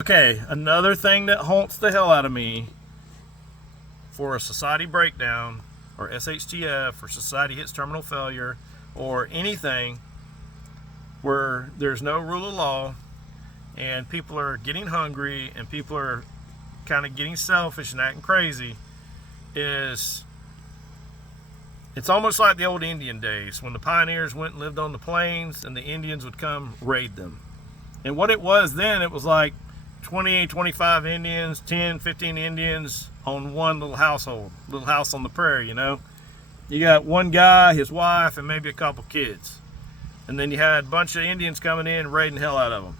Okay, another thing that haunts the hell out of me for a society breakdown, or shtf, or society hits terminal failure, or anything where there's no rule of law and people are getting hungry and people are kind of getting selfish and acting crazy, is it's almost like the old Indian days when the pioneers went and lived on the plains and the Indians would come raid them. And what it was then, it was like 20, 25 Indians, 10, 15 Indians on one little household, little house on the prairie, you know. You got one guy, his wife, and maybe a couple kids. And then you had a bunch of Indians coming in, raiding the hell out of them.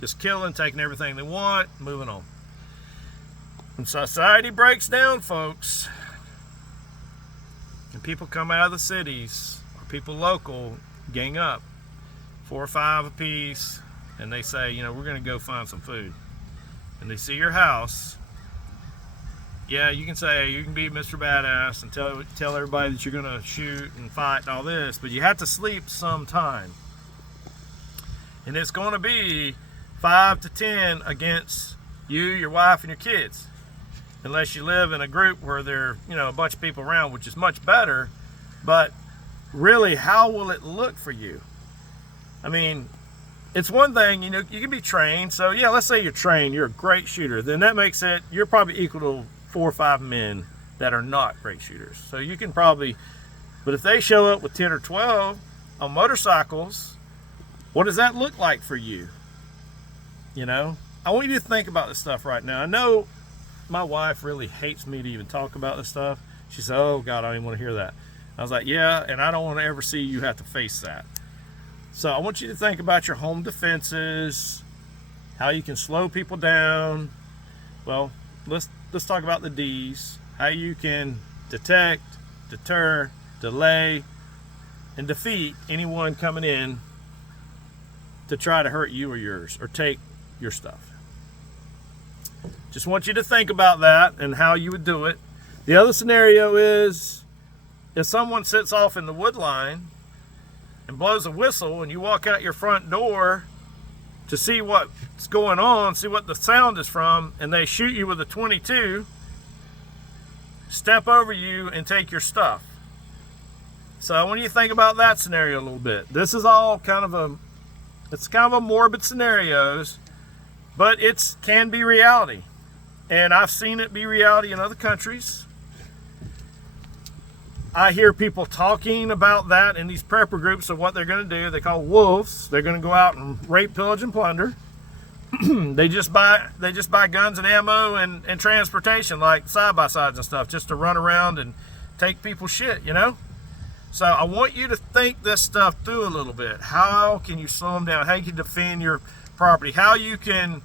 Just killing, taking everything they want, moving on. When society breaks down, folks, and people come out of the cities, or people local, gang up, 4 or 5 apiece, and they say, you know, we're going to go find some food. And they see your house. Yeah, you can say, you can be Mr. Badass and tell everybody that you're going to shoot and fight and all this, but you have to sleep sometime. And it's going to be 5 to 10 against you, your wife, and your kids. Unless you live in a group where there are, you know, a bunch of people around, which is much better. But really, how will it look for you? I mean, it's one thing, you know, you can be trained. So yeah, let's say you're trained, you're a great shooter. Then that makes it, you're probably equal to 4 or 5 men that are not great shooters. So you can probably, but if they show up with 10 or 12 on motorcycles, what does that look like for you? You know, I want you to think about this stuff right now. I know my wife really hates me to even talk about this stuff. She said, oh God, I don't even want to hear that. I was like, yeah, and I don't want to ever see you have to face that. So I want you to think about your home defenses, how you can slow people down. Well, let's talk about the D's. How you can detect, deter, delay, and defeat anyone coming in to try to hurt you or yours, or take your stuff. Just want you to think about that and how you would do it. The other scenario is if someone sits off in the wood line and blows a whistle and you walk out your front door to see what's going on, see what the sound is from, and they shoot you with a .22, step over you and take your stuff. So I want you to think about that scenario a little bit. This is all kind of a morbid scenarios, but it can be reality. And I've seen it be reality in other countries. I hear people talking about that in these prepper groups of what they're going to do. They call wolves. They're going to go out and rape, pillage, and plunder. They just buy guns and ammo and transportation, like side-by-sides and stuff, just to run around and take people's shit, you know? So I want you to think this stuff through a little bit. How can you slow them down? How you can defend your property? How you can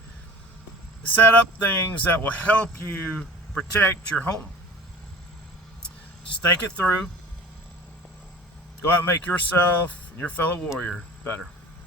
set up things that will help you protect your home. Just think it through. Go out and make yourself and your fellow warrior better.